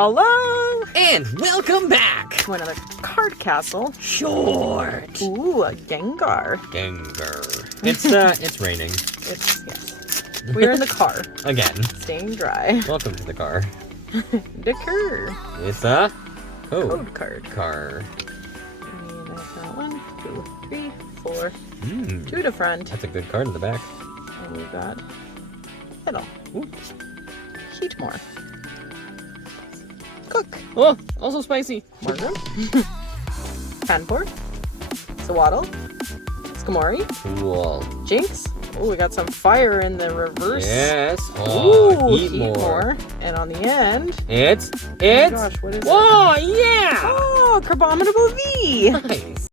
Hello! And welcome back To another card castle. Short. Ooh, a Gengar. Gengar. It's raining. Yes. We're in the car. Again. Staying dry. Welcome to the car. The car. It's a Code card. car. And I've got 1, 2, 3, 4. Mm. 2 to front. That's a good card in the back. And we've got Fiddle. Ooh. Heatmore. Cook. Oh, also spicy. Morgan. Panport. Swaddle. Skamori. Cool. Jinx. Oh, we got some fire in the reverse. Yes. Oh, Ooh, eat more. Heatmore. And on the end. It's. Oh my gosh, what is it? Whoa, yeah. Oh, Carbominable V. Nice.